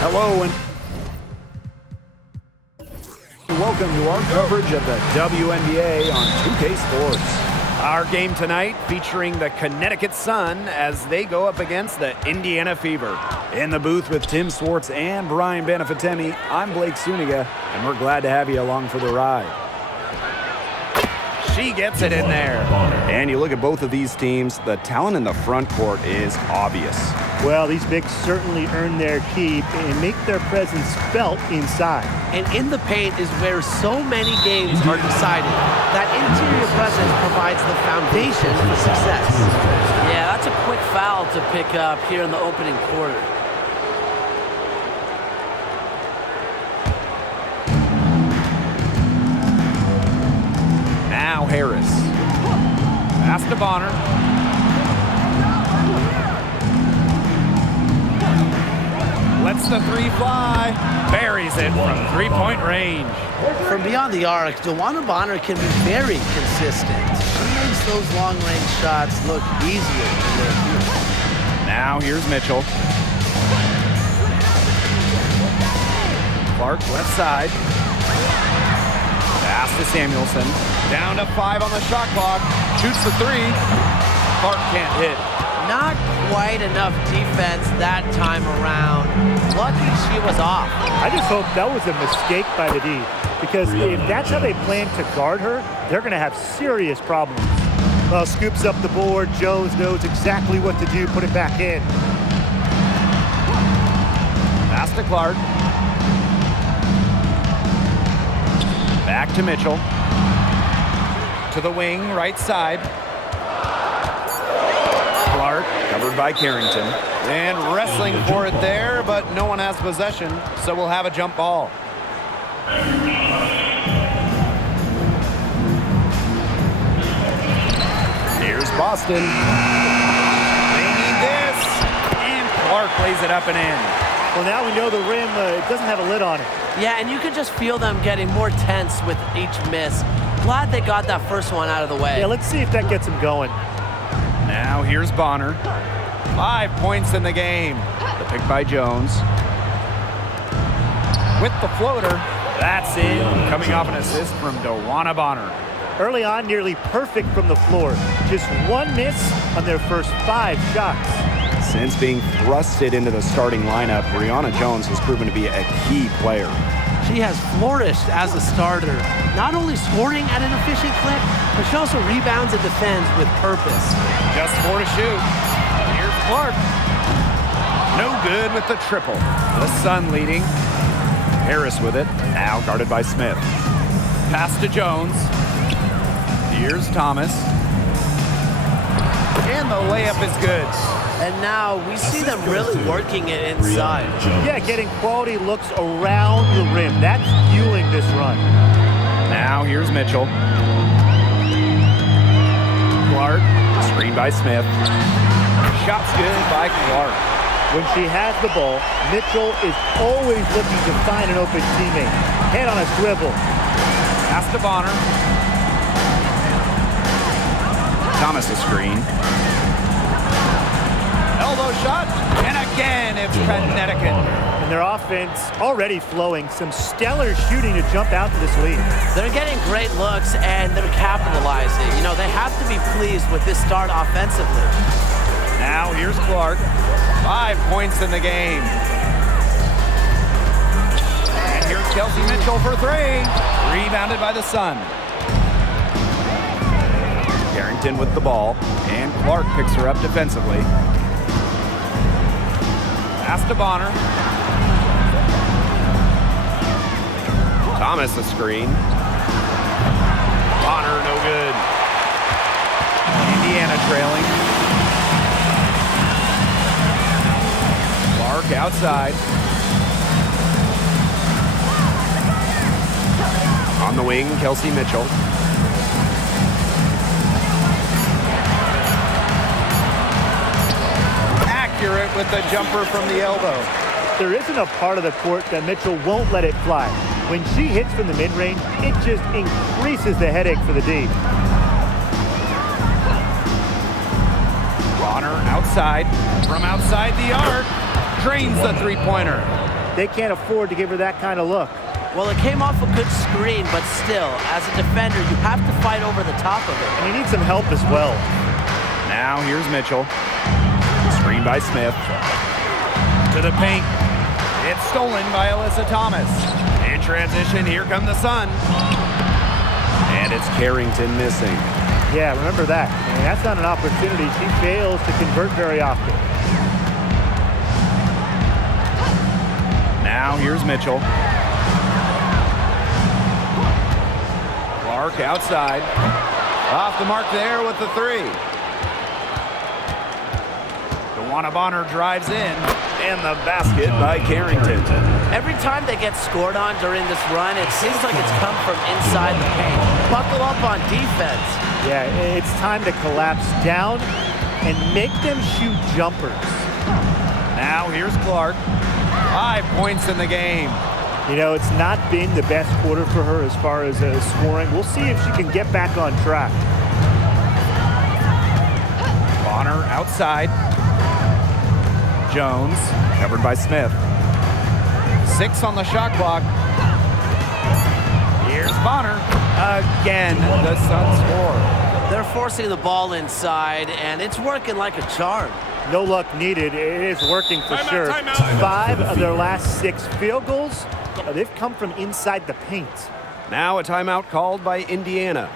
Hello and welcome to our coverage of the WNBA on 2K Sports. Our game tonight featuring the Connecticut Sun as they go up against the Indiana Fever. In the booth with Tim Swartz and Brian Benefatemi, I'm Blake Suniga, and we're glad to have you along for the ride. She gets it in there. And you look at both of these teams, the talent in the front court is obvious. Well, these bigs certainly earn their keep and make their presence felt inside. And in the paint is where so many games are decided. That interior presence provides the foundation for success. Yeah, that's a quick foul to pick up here in the opening quarter. Now Harris. Pass to Bonner. Lets the three fly. Buries it from three-point range. From beyond the arc, DeWanna Bonner can be very consistent. She makes those long-range shots look easier than they appear. Now here's Mitchell. Clark left side. Pass to Samuelson. Down to 5 on the shot clock. Shoots for 3. Clark can't hit. Not quite enough defense that time around. Lucky she was off. I just hope that was a mistake by the D, because if that's how they plan to guard her, they're going to have serious problems. Well, scoops up the board. Jones knows exactly what to do. Put it back in. Pass to Clark. Back to Mitchell. To the wing, right side. Clark, covered by Carrington. And wrestling for it there, but no one has possession, so we'll have a jump ball. Here's Boston. They need this. And Clark plays it up and in. Well, now we know the rim it doesn't have a lid on it. Yeah, and you can just feel them getting more tense with each miss. Glad they got that first one out of the way. Yeah, let's see if that gets them going. Now here's Bonner. 5 points in the game. The pick by Jones. With the floater. That's in. Coming off an assist from DeWanna Bonner. Early on, nearly perfect from the floor. Just one miss on their first 5 shots. Since being thrusted into the starting lineup, Brianna Jones has proven to be a key player. She has flourished as a starter, not only scoring at an efficient clip, but she also rebounds and defends with purpose. Just 4 to shoot. Here's Clark. No good with the triple. The Sun leading. Harris with it. Now guarded by Smith. Pass to Jones. Here's Thomas. And the layup is good. And now we see them really working it inside. Yeah, getting quality looks around the rim. That's fueling this run. Now here's Mitchell. Clark, screen by Smith. Shot's good by Clark. When she has the ball, Mitchell is always looking to find an open teammate. Head on a swivel. Pass to Bonner. Thomas a screen. Elbow shot, and again it's Connecticut. And their offense already flowing. Some stellar shooting to jump out to this lead. They're getting great looks, and they're capitalizing. You know, they have to be pleased with this start offensively. Now here's Clark. 5 points in the game. And here's Kelsey Mitchell for 3. Rebounded by the Sun. Carrington with the ball, and Clark picks her up defensively. Pass to Bonner. Thomas a screen. Bonner no good. Indiana trailing. Clark outside. On the wing, Kelsey Mitchell. Accurate with the jumper from the elbow. There isn't a part of the court that Mitchell won't let it fly. When she hits from the mid-range, it just increases the headache for the D. Bonner outside. From outside the arc. Drains the three-pointer. They can't afford to give her that kind of look. Well, it came off a good screen, but still, as a defender, you have to fight over the top of it. And you need some help as well. Now here's Mitchell. Screen by Smith. To the paint. It's stolen by Alyssa Thomas. In transition, here come the Sun. And it's Carrington missing. Yeah, remember that. I mean, that's not an opportunity. She fails to convert very often. Now here's Mitchell. Clark outside. Off the mark there with the three. DeWanna Bonner drives in. And the basket by Carrington. Every time they get scored on during this run, it seems like it's come from inside the paint. Buckle up on defense. Yeah, it's time to collapse down and make them shoot jumpers. Now here's Clark. 5 points in the game. You know, it's not been the best quarter for her as far as scoring. We'll see if she can get back on track. Bonner outside. Jones, covered by Smith. 6 on the shot clock. Here's Bonner. Again, the Suns score. They're forcing the ball inside, and it's working like a charm. No luck needed. It is working for sure. 5 of their last 6 field goals, they've come from inside the paint. Now a timeout called by Indiana.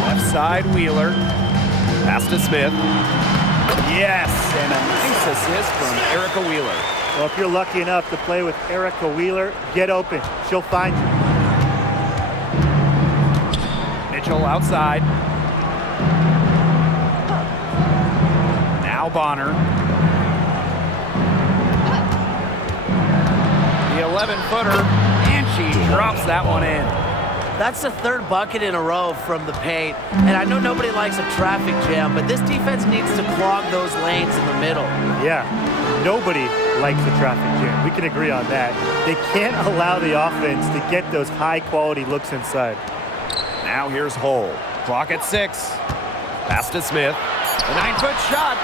Left side, Wheeler. Pass to Smith. Yes, and a nice assist from Erica Wheeler. Well, if you're lucky enough to play with Erica Wheeler, get open. She'll find you. Mitchell outside. Now Bonner. The 11-footer, and she drops that one in. That's the 3rd bucket in a row from the paint. And I know nobody likes a traffic jam, but this defense needs to clog those lanes in the middle. Yeah, nobody likes the traffic jam. We can agree on that. They can't allow the offense to get those high-quality looks inside. Now here's Hull. Clock at 6. Pass to Smith. A 9-foot shot.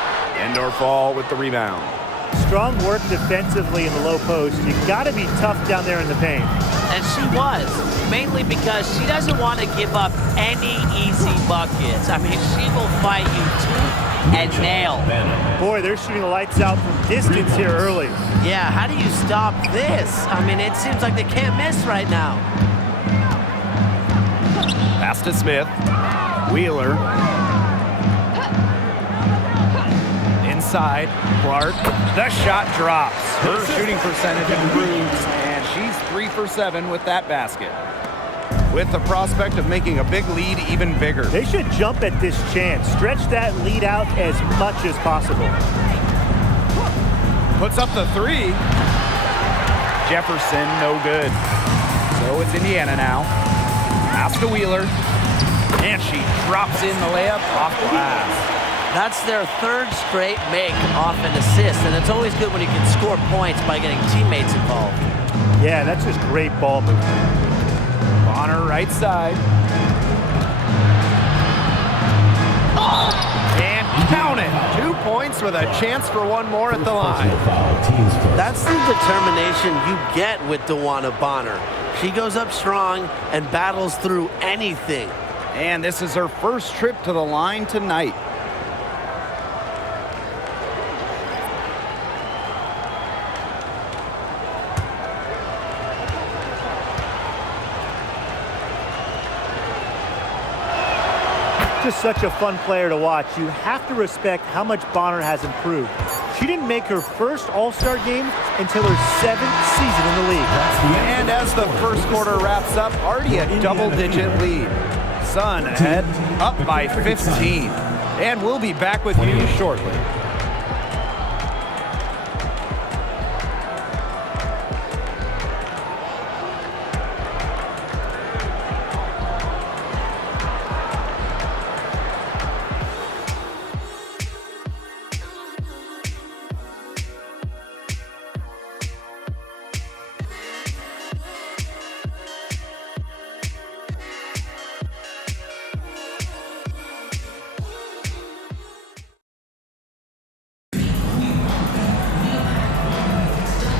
Indoor fall with the rebound. Strong work defensively in the low post. You've got to be tough down there in the paint. And she was, mainly because she doesn't want to give up any easy buckets. I mean, she will fight you tooth and nail. Boy, they're shooting the lights out from distance here early. Yeah, how do you stop this? I mean, it seems like they can't miss right now. Pass to Smith. Wheeler. Inside. Clark. The shot drops. Her shooting percentage improves, and she's 3 for 7 with that basket. With the prospect of making a big lead even bigger. They should jump at this chance. Stretch that lead out as much as possible. Puts up the 3. Jefferson, no good. So it's Indiana now. Pass to Wheeler. And she drops in the layup off glass. That's their 3rd straight make off an assist, and it's always good when you can score points by getting teammates involved. Yeah, that's just great ball movement. Bonner right side. And count it. 2 points with a chance for one more at the line. That's the determination you get with DeWanna Bonner. She goes up strong and battles through anything. And this is her first trip to the line tonight. Just such a fun player to watch. You have to respect how much Bonner has improved. She didn't make her first All-Star game until her 7th season in the league. And as the first quarter wraps up, already a double-digit lead. Sun ahead, up by 15. And we'll be back with you shortly.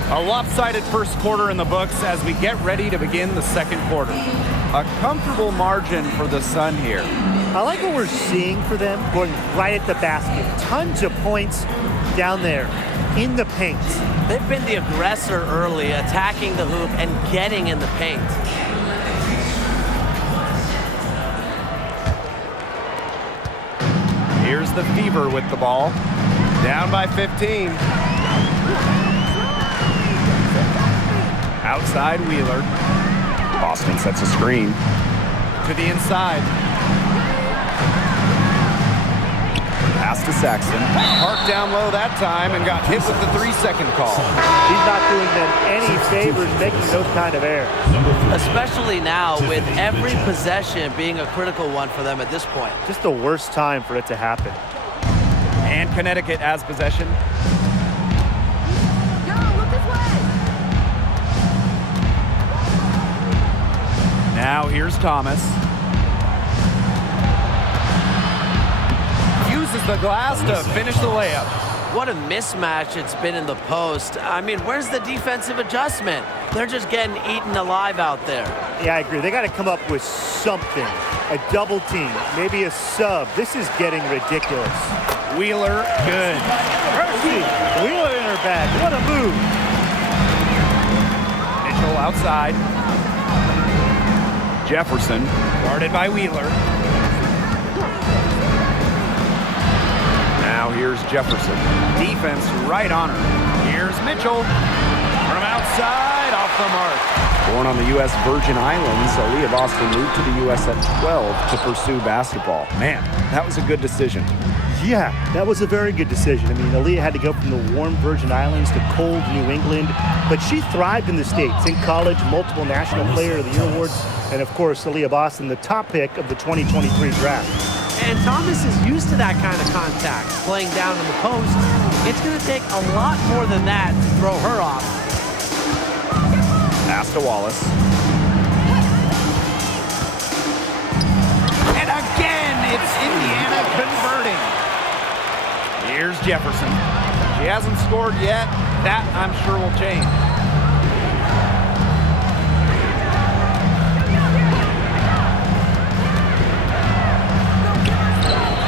A lopsided first quarter in the books as we get ready to begin the second quarter. A comfortable margin for the Sun here. I like what we're seeing for them going right at the basket. Tons of points down there in the paint. They've been the aggressor early, attacking the hoop and getting in the paint. Here's the Fever with the ball. Down by 15. Outside Wheeler. Boston sets a screen. To the inside. Pass to Saxton. Parked down low that time and got hit with the 3-second call. He's not doing them any favors making those kind of errors. Especially now with every possession being a critical one for them at this point. Just the worst time for it to happen. And Connecticut has possession. Now here's Thomas. Uses the glass to finish the layup. What a mismatch it's been in the post. I mean, where's the defensive adjustment? They're just getting eaten alive out there. Yeah, I agree. They got to come up with something. A double team, maybe a sub. This is getting ridiculous. Wheeler, good. Mercy! Wheeler in her bag. What a move. Mitchell outside. Jefferson, guarded by Wheeler. Now here's Jefferson. Defense right on her. Here's Mitchell. From outside, off the mark. Born on the U.S. Virgin Islands, Aaliyah Boston moved to the U.S. at 12 to pursue basketball. Man, that was a good decision. Yeah, that was a very good decision. I mean, Aaliyah had to go from the warm Virgin Islands to cold New England, but she thrived in the States. In college, multiple National Player of the Year awards, and of course, Aaliyah Boston, the top pick of the 2023 draft. And Thomas is used to that kind of contact, playing down in the post. It's going to take a lot more than that to throw her off. Pass to Wallace. And again, it's Indiana converting. Here's Jefferson. She hasn't scored yet. That, I'm sure, will change.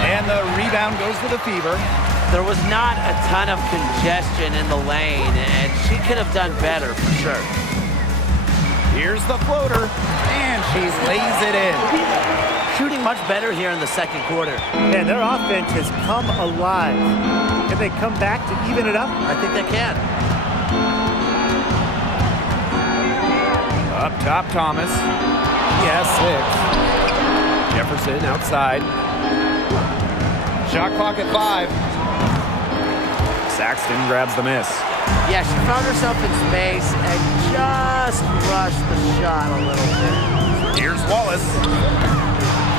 And the rebound goes to the Fever. There was not a ton of congestion in the lane, and she could have done better for sure. Here's the floater, and she lays it in. Shooting much better here in the second quarter. Man, their offense has come alive. Can they come back to even it up? I think they can. Up top, Thomas. He has 6. Jefferson outside. Shot clock at 5. Saxton grabs the miss. Yeah, she found herself in space and just rushed the shot a little bit. Here's Wallace.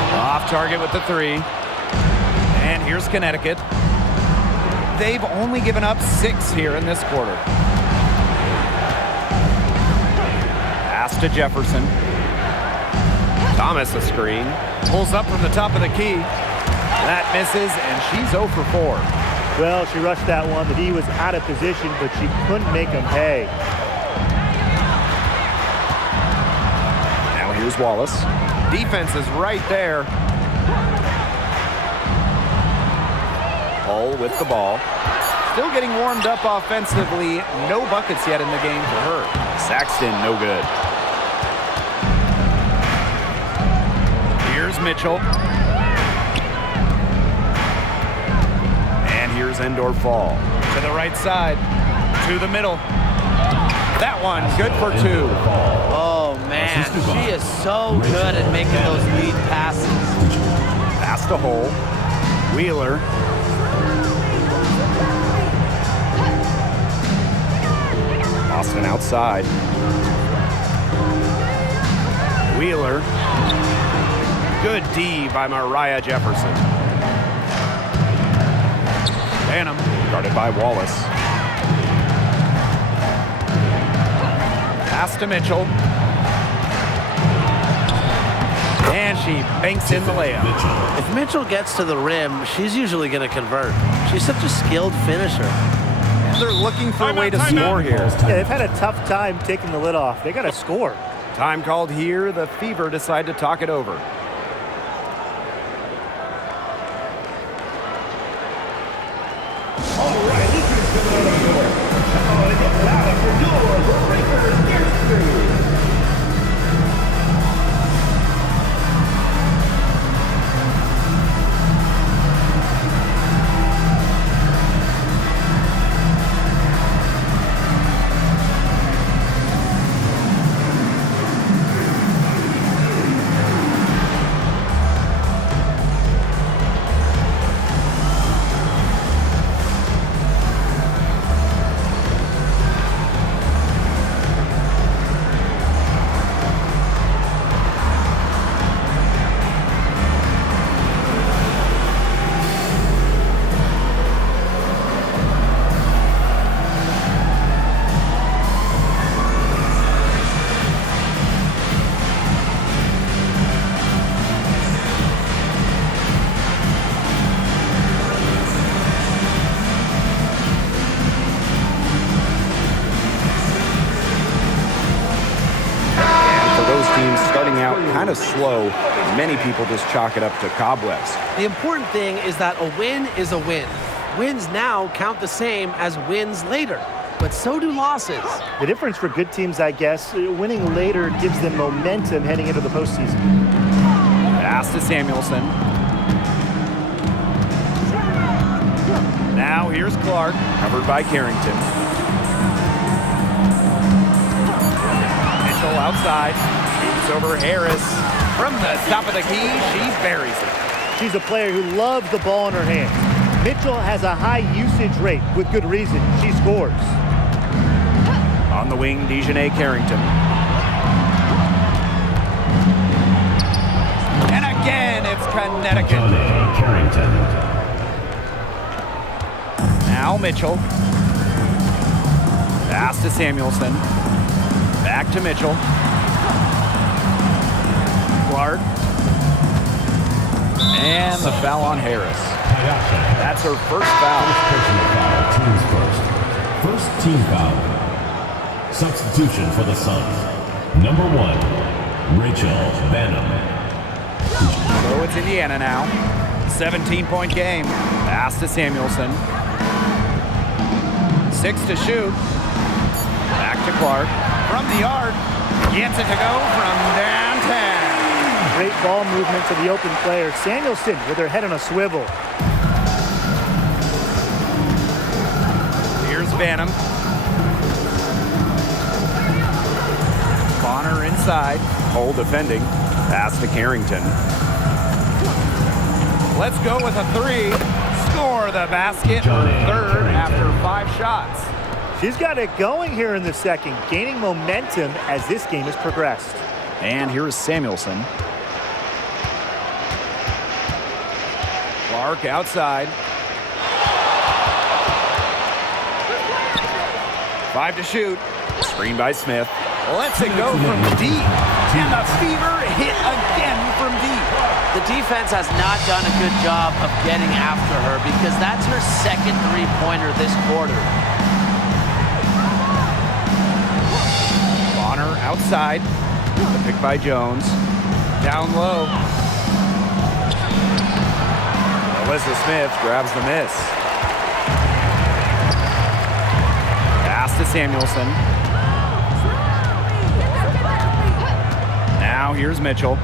Off target with the 3. And here's Connecticut. They've only given up 6 here in this quarter. Pass to Jefferson. Thomas a screen. Pulls up from the top of the key. That misses, and she's 0 for 4. Well, she rushed that one. The D was out of position, but she couldn't make him pay. Now here's Wallace. Defense is right there. Hull with the ball. Still getting warmed up offensively. No buckets yet in the game for her. Saxton, no good. Here's Mitchell. And here's Endor Fall. To the right side. To the middle. That one, good for 2. Oh, man. She is so good at making those lead passes. Pass to Hull. Wheeler. Austin outside. Wheeler. Good D by Mariah Jefferson. Banham, guarded by Wallace. Pass to Mitchell. And she banks in the layup. If Mitchell gets to the rim, she's usually going to convert. She's such a skilled finisher. They're looking for a way to score here. Yeah, they've had a tough time taking the lid off. They got to score. Time called here. The Fever decide to talk it over. Kind of slow. Many people just chalk it up to cobwebs. The important thing is that a win is a win. Wins now count the same as wins later, but so do losses. The difference for good teams, I guess, winning later gives them momentum heading into the postseason. Pass to Samuelson. Now here's Clark, covered by Carrington. Mitchell outside. Over Harris from the top of the key. She buries it. She's a player who loves the ball in her hands. Mitchell has a high usage rate with good reason. She scores. On the wing, Dejanay Carrington. And again, it's Connecticut. Carrington. Now Mitchell. Pass to Samuelson. Back to Mitchell. Clark. And the foul on Harris. That's her first foul. Teams first. First team foul. Substitution for the Suns. Number 1, Rachel Banham. So it's Indiana now. 17-point game. Pass to Samuelson. 6 to shoot. Back to Clark. From the arc. Gets it to go from downtown. Great ball movement to the open player. Samuelson with her head on a swivel. Here's Banham. Bonner inside. Hull defending. Pass to Carrington. Let's go with a 3. Score the basket. Her third after 5 shots. She's got it going here in the second, gaining momentum as this game has progressed. And here is Samuelson. Clark outside. 5 to shoot. Screen by Smith. Lets it go from deep. And the Fever hit again from deep. The defense has not done a good job of getting after her because that's her second three-pointer this quarter. Bonner outside. The pick by Jones. Down low. Alyssa Smith grabs the miss. Pass to Samuelson. Now here's Mitchell.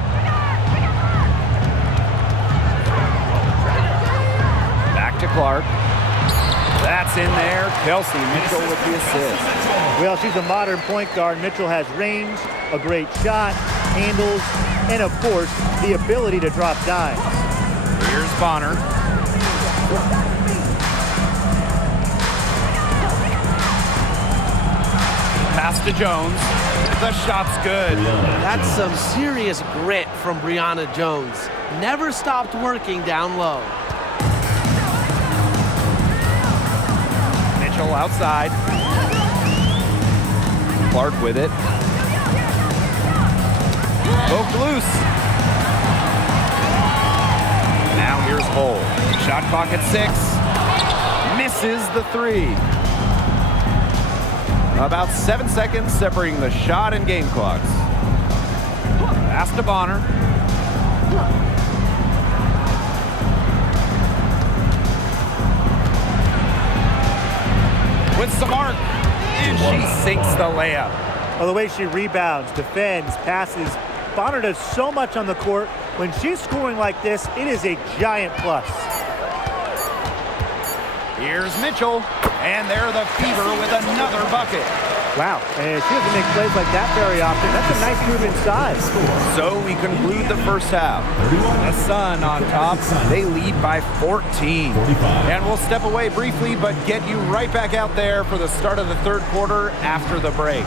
Back to Clark. That's in there. Kelsey Mitchell with the assist. Well, she's a modern point guard. Mitchell has range, a great shot, handles, and of course, the ability to drop dimes. Here's Bonner. Pass to Jones. The shot's good. That's some serious grit from Brianna Jones. Never stopped working down low. Mitchell outside. Clark with it. Poked loose. Now here's Hull. Shot clock at 6. Misses the 3. About 7 seconds separating the shot and game clocks. Pass to Bonner. With some arc. And she sinks the layup. Well, the way she rebounds, defends, passes, Bonner does so much on the court. When she's scoring like this, it is a giant plus. Here's Mitchell, and they're the Fever with another bucket. Wow, and she doesn't make plays like that very often. That's a nice move inside. So we conclude the first half. The Sun on top. They lead by 14. And we'll step away briefly, but get you right back out there for the start of the third quarter after the break.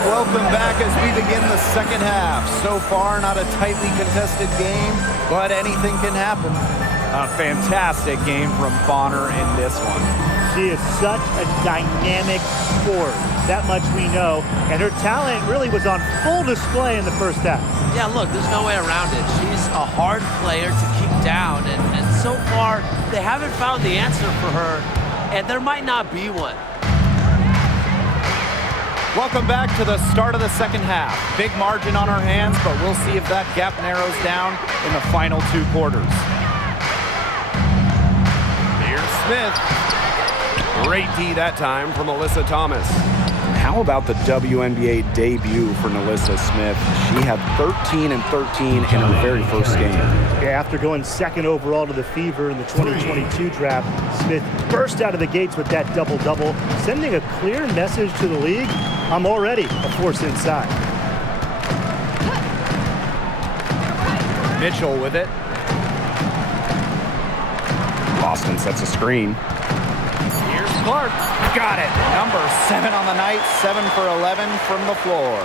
Welcome back as we begin the second half. So far, not a tightly contested game, but anything can happen. A fantastic game from Bonner in this one. She is such a dynamic scorer. That much we know. And her talent really was on full display in the first half. Yeah, look, there's no way around it. She's a hard player to keep down, and so far, they haven't found the answer for her, and there might not be one. Welcome back to the start of the second half. Big margin on our hands, but we'll see if that gap narrows down in the final 2 quarters. Here's Smith. Great D that time from Alyssa Thomas. How about the WNBA debut for Alyssa Smith? She had 13 and 13 in her very first game. Yeah, after going second overall to the Fever in the 2022 draft, Smith burst out of the gates with that double-double, sending a clear message to the league. I'm already a force inside. Mitchell with it. Boston sets a screen. Here's Clark. Got it. Number 7 on the night. 7 for 11 from the floor.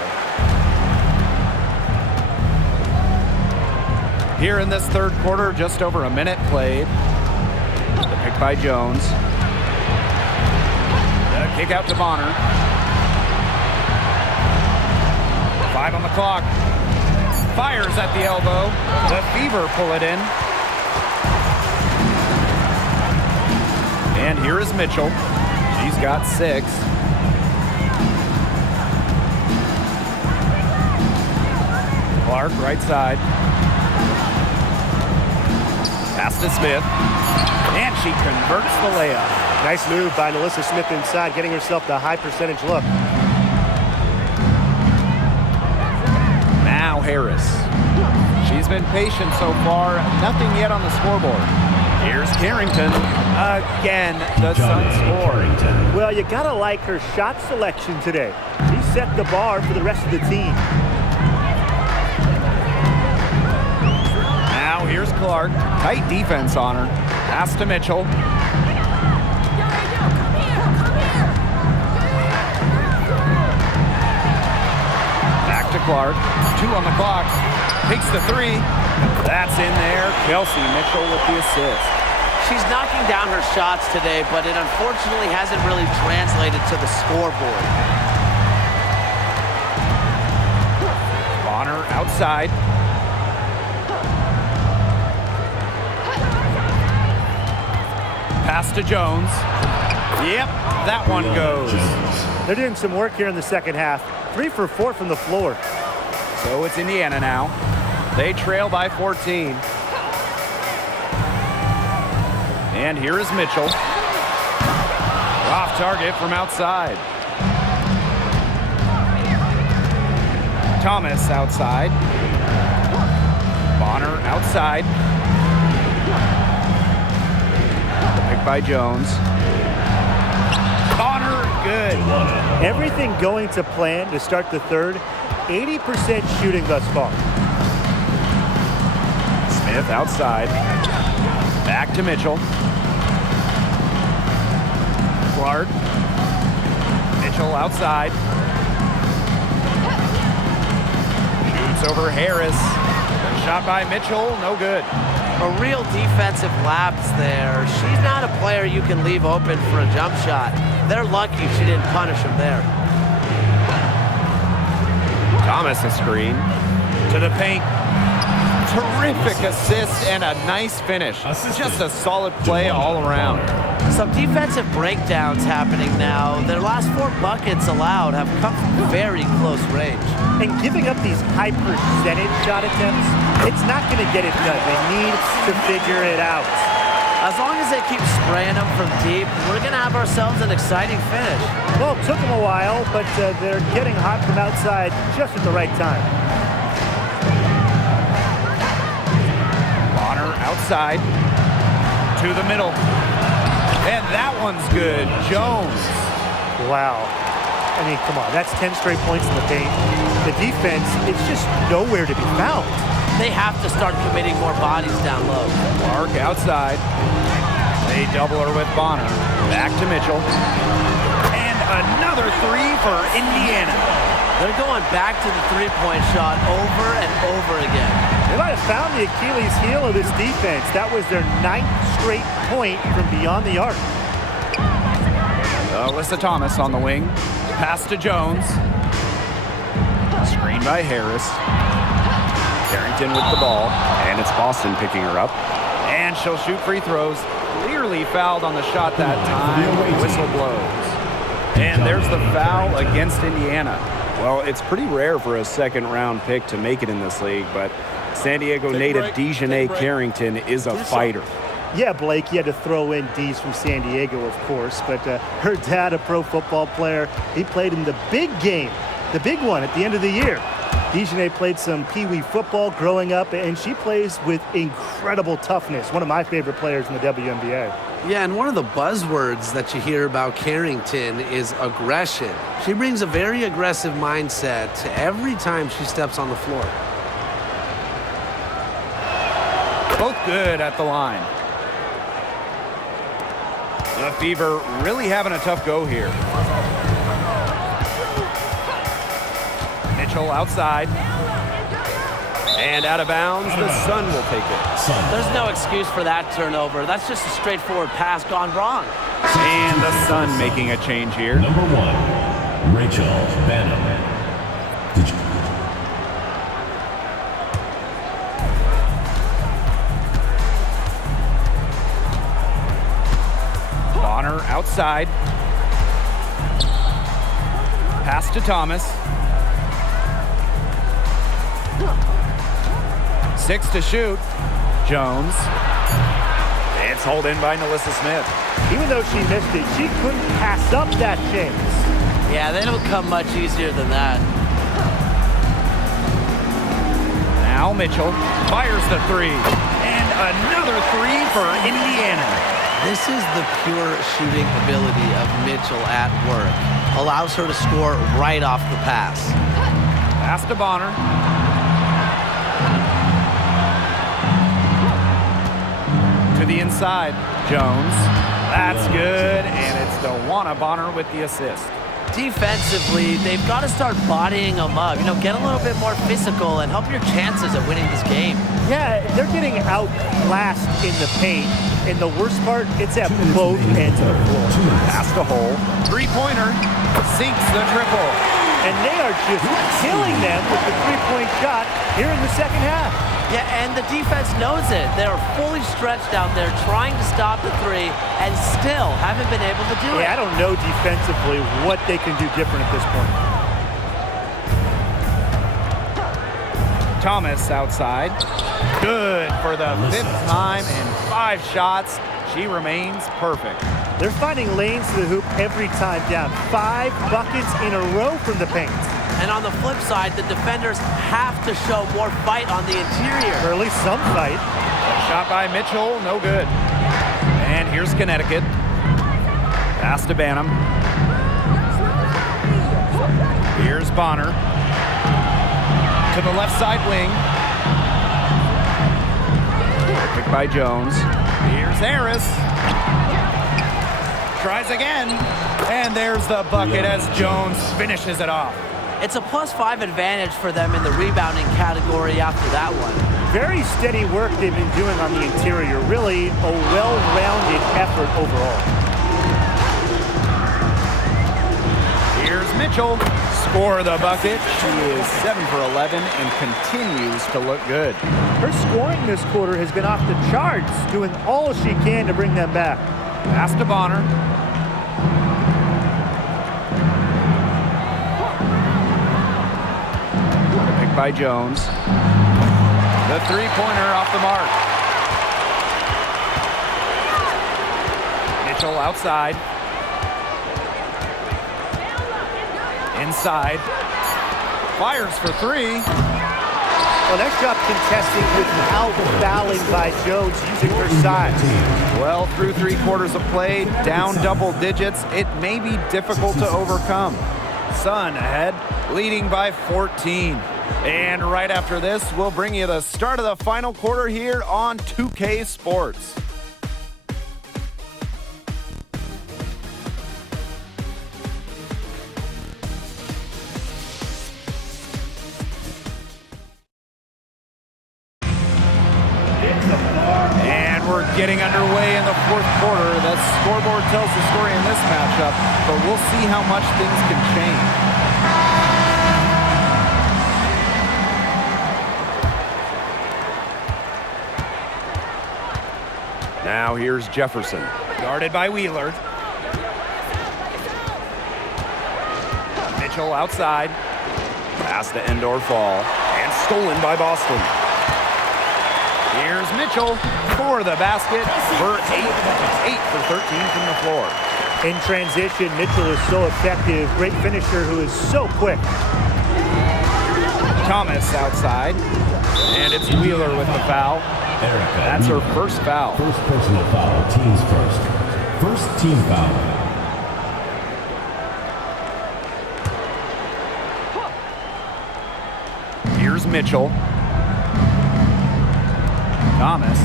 Here in this third quarter, just over a minute played. The pick by Jones. The kick out to Bonner. 5 on the clock. Fires at the elbow. The Fever pull it in. And here is Mitchell. She's got 6. Clark, right side. Pass to Smith. And she converts the layup. Nice move by Alyssa Smith inside, getting herself the high percentage look. Now Harris. She's been patient so far. Nothing yet on the scoreboard. Here's Carrington. Again, the Suns score. Carrington. Well, you got to like her shot selection today. She set the bar for the rest of the team. Now here's Clark. Tight defense on her. Pass to Mitchell. Back to Clark. 2 on the clock. Takes the 3. That's in there. Kelsey Mitchell with the assist. She's knocking down her shots today, but it unfortunately hasn't really translated to the scoreboard. Bonner outside. Pass to Jones. Yep, that one goes. They're doing some work here in the second half. 3 for 4 from the floor. So it's Indiana now. They trail by 14. And here is Mitchell. Off target from outside. Thomas outside. Bonner outside. Picked by Jones. Bonner, good. Everything going to plan to start the third. 80% shooting thus far. Smith outside. Back to Mitchell. Clark. Mitchell outside. Shoots over Harris. Shot by Mitchell, no good. A real defensive lapse there. She's not a player you can leave open for a jump shot. They're lucky she didn't punish him there. Thomas a screen. To the paint. Terrific assist and a nice finish. Just a solid play all around. Some defensive breakdowns happening now. Their last 4 buckets allowed have come from very close range. And giving up these high percentage shot attempts, it's not going to get it done. They need to figure it out. As long as they keep spraying them from deep, we're going to have ourselves an exciting finish. Well, it took them a while, but they're getting hot from outside just at the right time. Bonner outside. To the middle. And that one's good. Jones. Wow. I mean, come on. That's 10 straight points in the paint. The defense, it's just nowhere to be found. They have to start committing more bodies down low. Clark outside. They double her with Bonner. Back to Mitchell. And another 3 for Indiana. They're going back to the three-point shot over and over again. They might have found the Achilles heel of this defense. That was their 9th straight point from beyond the arc. Alyssa Thomas on the wing. Pass to Jones. Screen by Harris. Carrington with the ball. And it's Boston picking her up. And she'll shoot free throws. Clearly fouled on the shot that time. Whistle blows. And there's the foul against Indiana. Well, it's pretty rare for a second-round pick to make it in this league, but San Diego native Dejanay Carrington is a fighter. Yeah, Blake, you had to throw in D's from San Diego, of course, but her dad, a pro football player, he played in the big game, the big one at the end of the year. Dejanay played some Pee-wee football growing up, and she plays with incredible toughness. One of my favorite players in the WNBA. Yeah, and one of the buzzwords that you hear about Carrington is aggression. She brings a very aggressive mindset to every time she steps on the floor. Both good at the line. The Fever really having a tough go here. Mitchell outside. And out of bounds, the Sun will take it. There's no excuse for that turnover. That's just a straightforward pass gone wrong. And the Sun making a change here. Number 1, Rachel Banham. Bonner outside. Pass to Thomas. 6 to shoot. Jones. It's hauled in by Nalissa Smith. Even though she missed it, she couldn't pass up that chance. Yeah, they don't come much easier than that. Now Mitchell fires the 3. And Another three for Indiana. This is the pure shooting ability of Mitchell at work. Allows her to score right off the pass. Pass to Bonner. To the inside. Jones. That's good, and it's DeWanna Bonner with the assist. Defensively, they've got to start bodying them up. Get a little bit more physical and help your chances at winning this game. Yeah, they're getting outclassed in the paint. And the worst part, it's at both ends of the floor. Pass to Hole. Three-pointer. Sinks the triple. And they are just killing them with the three-point shot here in the second half. Yeah, and the defense knows it. They're fully stretched out there trying to stop the three and still haven't been able to do it. Yeah, I don't know defensively what they can do different at this point. Thomas outside. Good for the fifth time in 5 shots. She remains perfect. They're finding lanes to the hoop every time down. 5 buckets in a row from the paint. And on the flip side, the defenders have to show more fight on the interior. Or at least some fight. Shot by Mitchell, no good. And here's Connecticut. Pass to Banham. Here's Bonner. To the left side wing. Picked by Jones. Here's Harris. Tries again. And there's the bucket as Jones finishes it off. It's a +5 advantage for them in the rebounding category after that one. Very steady work they've been doing on the interior. Really a well-rounded effort overall. Here's Mitchell. Score the bucket. She is 7 for 11 and continues to look good. Her scoring this quarter has been off the charts, doing all she can to bring them back. Pass to Bonner. Picked by Jones. The three-pointer off the mark. Mitchell outside. Inside. Fires for 3. Well, nice job contesting without fouling by Jones using her size. Well, through 3 quarters of play, down double digits, it may be difficult to overcome. Sun ahead, leading by 14. And right after this, we'll bring you the start of the final quarter here on 2K Sports. Getting underway in the 4th quarter. The scoreboard tells the story in this matchup, but we'll see how much things can change. Now here's Jefferson, guarded by Wheeler. Mitchell outside. Pass to Endor Fall, and stolen by Boston. Here's Mitchell for the basket for 8 for 13 from the floor. In transition, Mitchell is so effective. Great finisher who is so quick. Thomas outside, and it's Wheeler with the foul. That's her first foul. First personal foul, teams first. First team foul. Here's Mitchell. Thomas.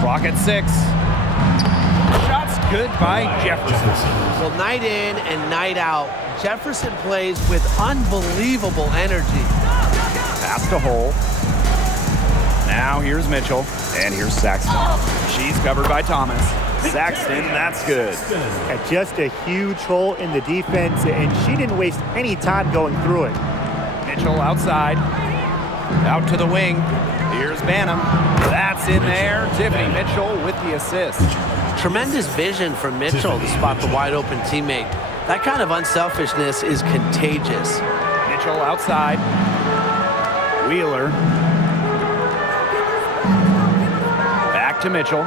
Clock at 6. Shots good by Jefferson. Well, night in and night out, Jefferson plays with unbelievable energy. Pass to Hole. Now here's Mitchell, and here's Saxton. She's covered by Thomas. Saxton, that's good. Just a huge hole in the defense, and she didn't waste any time going through it. Mitchell outside. Out to the wing. Here's Banham. That's in there. Tiffany Mitchell with the assist. Tremendous vision from Mitchell to spot the wide open teammate. That kind of unselfishness is contagious. Mitchell outside. Wheeler. Back to Mitchell.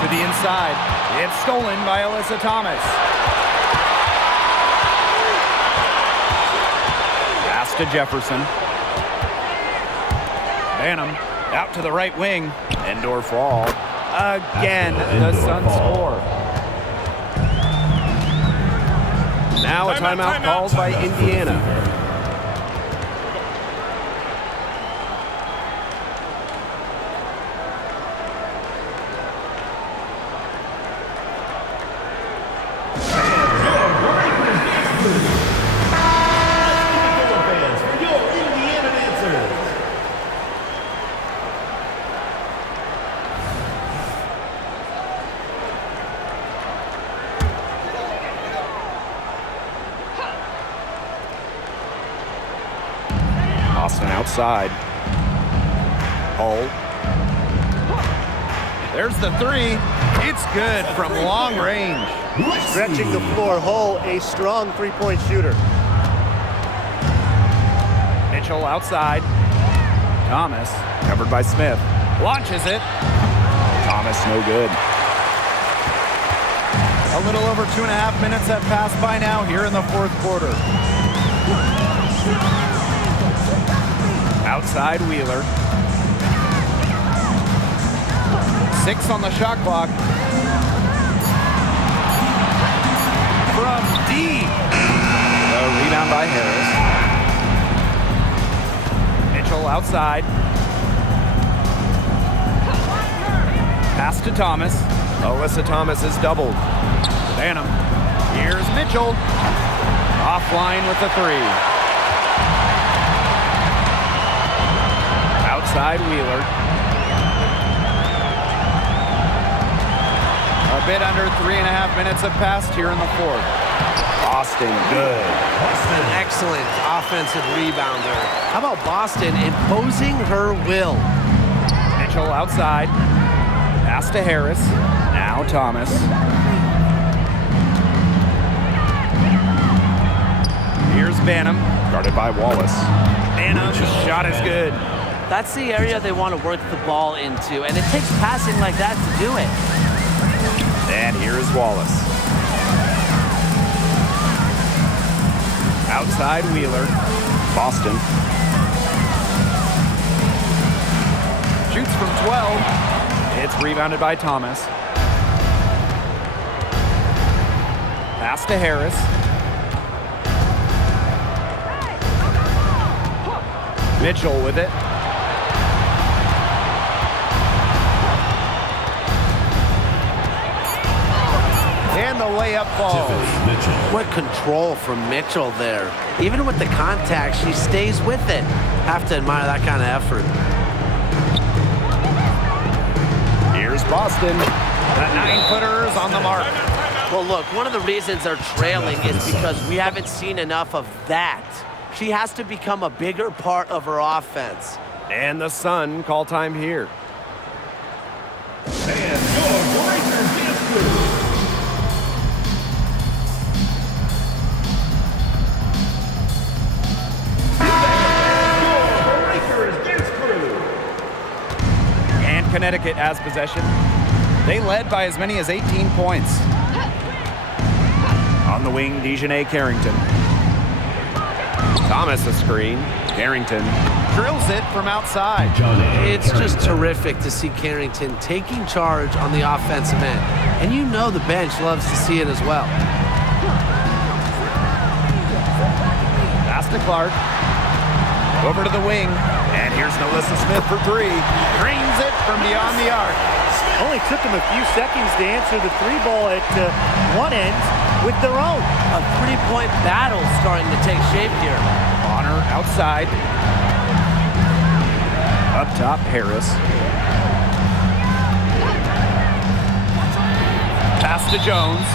To the inside. It's stolen by Alyssa Thomas. to Jefferson. Banham out to the right wing. Indoor fall. Again, the Suns score. Now a timeout called by Indiana. Boston outside. Hull. There's the three. It's good from long range. Stretching the floor. Hull, a strong three-point shooter. Mitchell outside. Thomas, covered by Smith. Launches it. Thomas, no good. A little over 2.5 minutes have passed by now here in the fourth quarter. Outside Wheeler. 6 on the shot clock. From deep. A rebound by Harris. Mitchell outside. Pass to Thomas. Alyssa Thomas is doubled. Banham. Here's Mitchell. Offline with the three. Outside Wheeler. A bit under 3.5 minutes have passed here in the fourth. Boston, good. An excellent offensive rebounder. How about Boston imposing her will? Mitchell outside. Pass to Harris. Now Thomas. Here's Banham, guarded by Wallace. Banham's shot is good. That's the area they want to work the ball into, and it takes passing like that to do it. And here is Wallace. Outside Wheeler. Boston. Shoots from 12. It's rebounded by Thomas. Pass to Harris. Mitchell with it. And the layup falls. What control from Mitchell there. Even with the contact, she stays with it. Have to admire that kind of effort. Here's Boston. The 9-footers on the mark. Well, look, one of the reasons they're trailing is because we haven't seen enough of that. She has to become a bigger part of her offense. And the Sun call time here. And your Lakers get through. And Connecticut has possession. They led by as many as 18 points. On the wing, Dejanay Carrington. Thomas a screen. Carrington drills it from outside. It's just terrific to see Carrington taking charge on the offensive end. And you know the bench loves to see it as well. Pass to Clark. Over to the wing. And here's Alyssa Smith for three. Drains it from beyond the arc. Only took them a few seconds to answer the three ball at one end with their own. A three-point battle starting to take shape here. Bonner outside. Up top, Harris. Pass to Jones.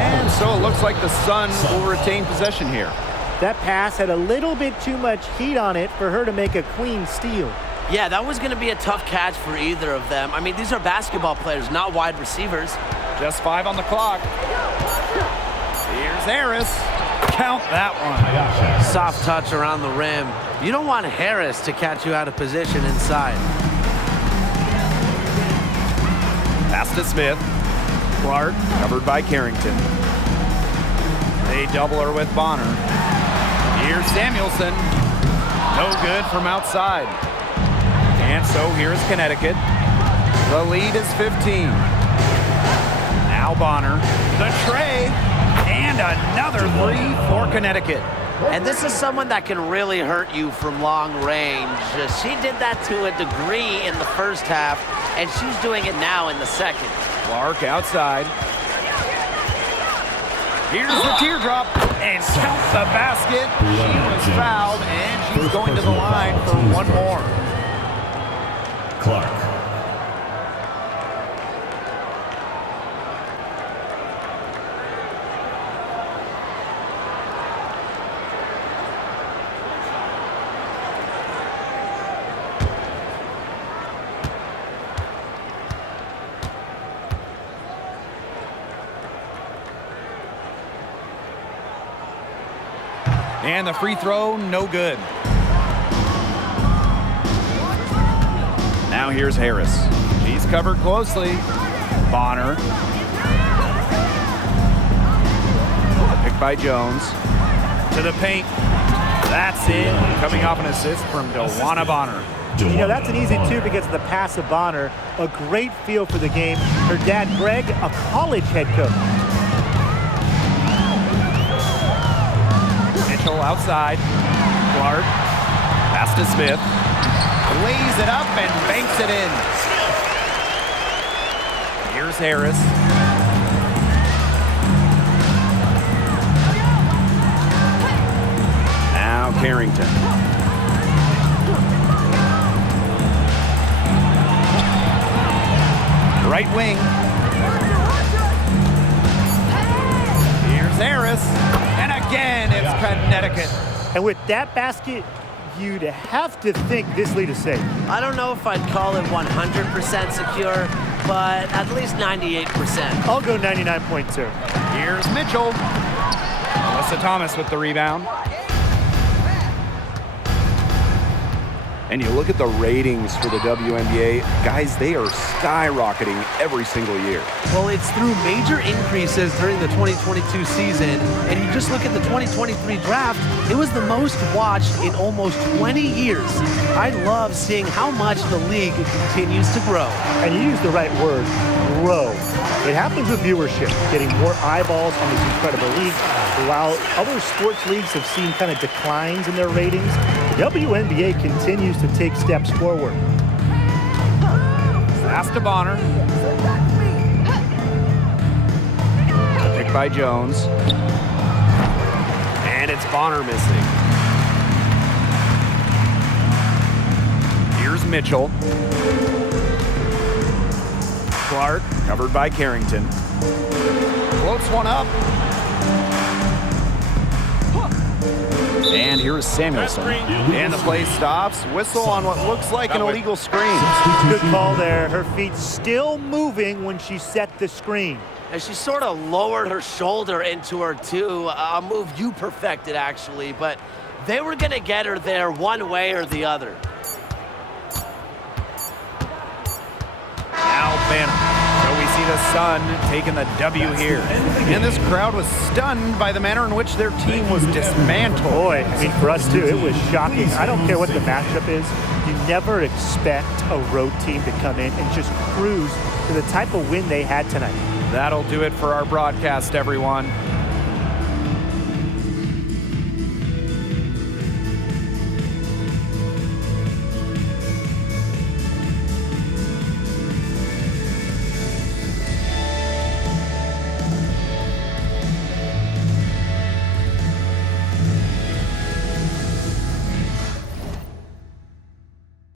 And so it looks like the Sun will retain possession here. That pass had a little bit too much heat on it for her to make a clean steal. Yeah, that was going to be a tough catch for either of them. I mean, these are basketball players, not wide receivers. Just 5 on the clock. Here's Harris. Count that one. Soft touch around the rim. You don't want Harris to catch you out of position inside. Pass to Smith. Clark covered by Carrington. They double her with Bonner. Here's Samuelson. No good from outside. And so here's Connecticut. The lead is 15. Now Bonner. The tray. And another three for Connecticut. And this is someone that can really hurt you from long range. She did that to a degree in the first half, and she's doing it now in the second. Clark outside. Here's the teardrop, and count the basket. She was fouled, and she's going to the line for one more. Clark. And the free throw, no good. Now here's Harris. She's covered closely. Bonner. Picked by Jones. To the paint. That's in. Coming off an assist from DeWanna Bonner. You know, that's an easy two because of the pass of Bonner. A great feel for the game. Her dad, Greg, a college head coach. Outside. Clark. Pass to Smith. Lays it up and banks it in. Here's Harris. Now Carrington. Right wing. Here's Harris. And again, it's Connecticut. And with that basket, you'd have to think this lead is safe. I don't know if I'd call it 100% secure, but at least 98%. I'll go 99.2. Here's Mitchell. Melissa Thomas with the rebound. And you look at the ratings for the WNBA, guys, they are skyrocketing every single year. Well, it's through major increases during the 2022 season, and you just look at the 2023 draft, it was the most watched in almost 20 years. I love seeing how much the league continues to grow. And you use the right word, grow. It happens with viewership, getting more eyeballs on this incredible league. While other sports leagues have seen kind of declines in their ratings, the WNBA continues to take steps forward. Pass to Bonner. Picked by Jones. And it's Bonner missing. Here's Mitchell. Clark, covered by Carrington. Floats one up. And here's Samuelson. And the play stops. Whistle on what looks like an illegal screen. Good call there. Her feet still moving when she set the screen. And she sort of lowered her shoulder into her, too. A move you perfected, actually. But they were going to get her there one way or the other. Now Banner. So we see the Sun taking the W here. And this crowd was stunned by the manner in which their team was dismantled. Boy, I mean, for us too, it was shocking. I don't care what the matchup is. You never expect a road team to come in and just cruise to the type of win they had tonight. That'll do it for our broadcast, everyone.